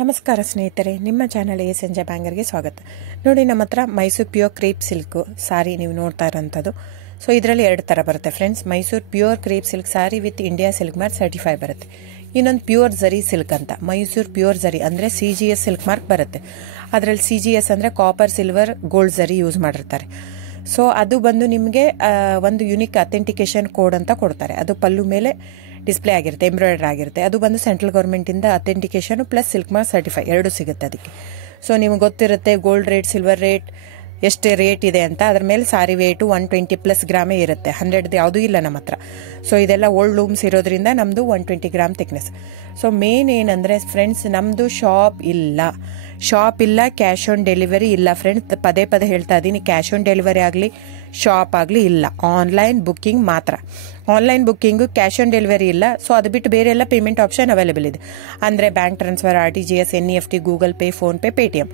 ನಮಸ್ಕಾರ ಸ್ನೇಹಿತರೆ, ನಿಮ್ಮ ಚಾನಲ್ ಸಂಜೆ ಬ್ಯಾಂಗರ್ಗೆ ಸ್ವಾಗತ. ನೋಡಿ, ನಮ್ಮ ಹತ್ರ ಮೈಸೂರು ಪ್ಯೂರ್ ಕ್ರೇಪ್ ಸಿಲ್ಕ್ ಸಾರಿ ನೀವು ನೋಡ್ತಾ ಇರೋಂಥದ್ದು. ಸೊ ಇದರಲ್ಲಿ ಎರಡು ಥರ ಬರುತ್ತೆ friends. Mysuru pure crepe silk sorry with India silk mark certify ಬರುತ್ತೆ. ಇನ್ನೊಂದು ಪ್ಯೂರ್ ಝರಿ ಸಿಲ್ಕ್ ಅಂತ, ಮೈಸೂರು ಪ್ಯೂರ್ ಝರಿ ಅಂದರೆ CGS ಸಿಲ್ಕ್ ಮಾರ್ಕ್ ಬರುತ್ತೆ. ಅದರಲ್ಲಿ CGS ಅಂದರೆ ಕಾಪರ್, ಸಿಲ್ವರ್, ಗೋಲ್ಡ್ ಝರಿ ಯೂಸ್ ಮಾಡಿರ್ತಾರೆ. ಸೊ ಅದು ಬಂದು ನಿಮಗೆ ಒಂದು ಯುನಿಕ್ ಅಥೆಂಟಿಕೇಶನ್ ಕೋಡ್ ಅಂತ ಕೊಡ್ತಾರೆ. ಅದು ಪಲ್ಲು ಮೇಲೆ ಡಿಸ್ಪ್ಲೇ ಆಗಿರುತ್ತೆ, ಎಂಬ್ರಾಯ್ಡರ್ ಆಗಿರುತ್ತೆ. ಅದು ಬಂದು ಸೆಂಟ್ರಲ್ ಗೌರ್ಮೆಂಟಿಂದ authentication plus silk mark certify ಎರಡು ಸಿಗುತ್ತೆ ಅದಕ್ಕೆ. ಸೊ ನಿಮ್ಗೆ ಗೊತ್ತಿರುತ್ತೆ ಗೋಲ್ಡ್ ರೇಟ್, ಸಿಲ್ವರ್ ರೇಟ್ ಎಷ್ಟು ರೇಟ್ ಇದೆ ಅಂತ. ಅದ್ರ ಮೇಲೆ ಸಾರಿ ವೇಟು 120+ ಗ್ರಾಮೇ ಇರುತ್ತೆ, 100 ಯಾವುದೂ ಇಲ್ಲ ನಮ್ಮ ಹತ್ರ. ಸೊ ಇದೆಲ್ಲ ಓಲ್ಡ್ ಲೂಮ್ಸ್ ಇರೋದ್ರಿಂದ ನಮ್ಮದು 120 ಗ್ರಾಮ್ ಥಿಕ್ನೆಸ್. ಸೊ ಮೇನ್ ಏನಂದರೆ ಫ್ರೆಂಡ್ಸ್, ನಮ್ಮದು ಶಾಪ್ ಇಲ್ಲ, ಕ್ಯಾಶ್ ಆನ್ ಡೆಲಿವರಿ ಇಲ್ಲ ಫ್ರೆಂಡ್ಸ್. ಪದೇ ಪದೇ ಹೇಳ್ತಾ ಇದ್ದೀನಿ, ಕ್ಯಾಶ್ ಆನ್ ಡೆಲಿವರಿ ಆಗಲಿ ಶಾಪ್ ಆಗಲಿ ಇಲ್ಲ, ಆನ್ಲೈನ್ ಬುಕ್ಕಿಂಗ್ ಮಾತ್ರ. Online booking, cash on delivery ಇಲ್ಲ. ಸೊ ಅದು ಬಿಟ್ಟು ಬೇರೆ ಎಲ್ಲ ಪೇಮೆಂಟ್ ಆಪ್ಷನ್ ಅವೈಲೇಬಲ್ ಇದೆ. ಅಂದರೆ bank transfer, RTGS, NEFT, Google pay, PhonePe, Paytm.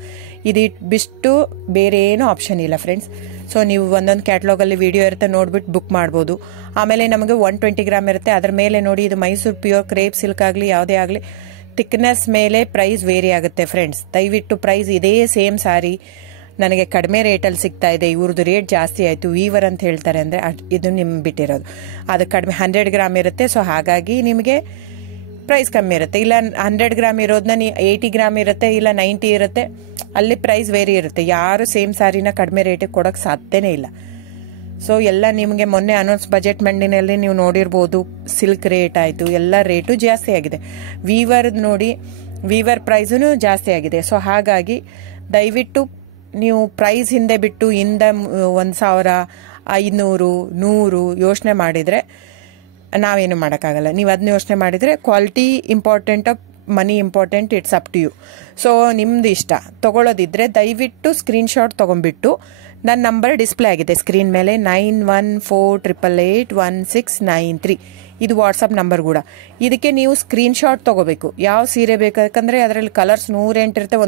ಇದು ಬಿಟ್ಟು ಬೇರೆ ಏನೂ ಆಪ್ಷನ್ ಇಲ್ಲ ಫ್ರೆಂಡ್ಸ್. ಸೊ ನೀವು ಒಂದೊಂದು ಕ್ಯಾಟ್ಲಾಗಲ್ಲಿ ವಿಡಿಯೋ ಇರುತ್ತೆ, ನೋಡ್ಬಿಟ್ಟು ಬುಕ್ ಮಾಡ್ಬೋದು. ಆಮೇಲೆ ನಮಗೆ 120 ಗ್ರಾಮ್ ಇರುತ್ತೆ. ಅದ್ರ ಮೇಲೆ ನೋಡಿ, ಇದು ಮೈಸೂರು ಪ್ಯೂರ್ ಕ್ರೇಪ್ ಸಿಲ್ಕ್ ಆಗಲಿ ಯಾವುದೇ ಆಗಲಿ ಥಿಕ್ನೆಸ್ ಮೇಲೆ ಪ್ರೈಸ್ ವೇರಿ ಆಗುತ್ತೆ ಫ್ರೆಂಡ್ಸ್. ದಯವಿಟ್ಟು ಪ್ರೈಸ್ ಇದೇ ಸೇಮ್ ಸಾರಿ ನನಗೆ ಕಡಿಮೆ ರೇಟಲ್ಲಿ ಸಿಗ್ತಾ ಇದೆ, ಇವ್ರದ್ದು ರೇಟ್ ಜಾಸ್ತಿ ಆಯಿತು ವೀವರ್ ಅಂತ ಹೇಳ್ತಾರೆ ಅಂದರೆ ಇದು ನಿಮ್ಗೆ ಬಿಟ್ಟಿರೋದು. ಅದು ಕಡಿಮೆ 100 ಗ್ರಾಮ್ ಇರುತ್ತೆ. ಸೊ ಹಾಗಾಗಿ ನಿಮಗೆ ಪ್ರೈಸ್ ಕಮ್ಮಿ ಇರುತ್ತೆ. ಇಲ್ಲ 100 ಗ್ರಾಮ್ ಇರೋದನ್ನ 80 ಗ್ರಾಮ್ ಇರುತ್ತೆ, ಇಲ್ಲ 90 ಇರುತ್ತೆ, ಅಲ್ಲಿ ಪ್ರೈಸ್ ವೇರಿ ಇರುತ್ತೆ. ಯಾರು ಸೇಮ್ ಸಾರಿನ ಕಡಿಮೆ ರೇಟಿಗೆ ಕೊಡೋಕ್ಕೆ ಸಾಧ್ಯನೇ ಇಲ್ಲ. ಸೊ ಎಲ್ಲ ನಿಮಗೆ ಮೊನ್ನೆ ಅನೌನ್ಸ್ ಬಜೆಟ್ ಮಂಡಿನಲ್ಲಿ ನೀವು ನೋಡಿರ್ಬೋದು, ಸಿಲ್ಕ್ ರೇಟ್ ಆಯಿತು, ಎಲ್ಲ ರೇಟು ಜಾಸ್ತಿ ಆಗಿದೆ. ವೀವರ್ದು ನೋಡಿ, ವೀವರ್ ಪ್ರೈಸೂ ಜಾಸ್ತಿ ಆಗಿದೆ. ಸೊ ಹಾಗಾಗಿ ದಯವಿಟ್ಟು ನೀವು ಪ್ರೈಸ್ ಹಿಂದೆ ಬಿಟ್ಟು 1,000, 500, 100 ಯೋಚನೆ ಮಾಡಿದರೆ ನಾವೇನು ಮಾಡೋಕ್ಕಾಗಲ್ಲ. ನೀವು ಅದನ್ನ ಯೋಚನೆ ಮಾಡಿದರೆ quality important, money important, it's up to you. So ನಿಮ್ದು ಇಷ್ಟ. ತೊಗೊಳ್ಳೋದಿದ್ರೆ ದಯವಿಟ್ಟು ಸ್ಕ್ರೀನ್ಶಾಟ್ ತೊಗೊಂಡ್ಬಿಟ್ಟು, ನನ್ನ ನಂಬರ್ ಡಿಸ್ಪ್ಲೇ ಆಗಿದೆ ಸ್ಕ್ರೀನ್ ಮೇಲೆ, 9148881693. ಇದು ವಾಟ್ಸಪ್ ನಂಬರ್ ಕೂಡ. ಇದಕ್ಕೆ ನೀವು ಸ್ಕ್ರೀನ್ಶಾಟ್ ತೊಗೋಬೇಕು. ಯಾವ ಸೀರೆ ಬೇಕು, ಯಾಕಂದರೆ ಅದರಲ್ಲಿ ಕಲರ್ಸ್ 108 ಇರುತ್ತೆ.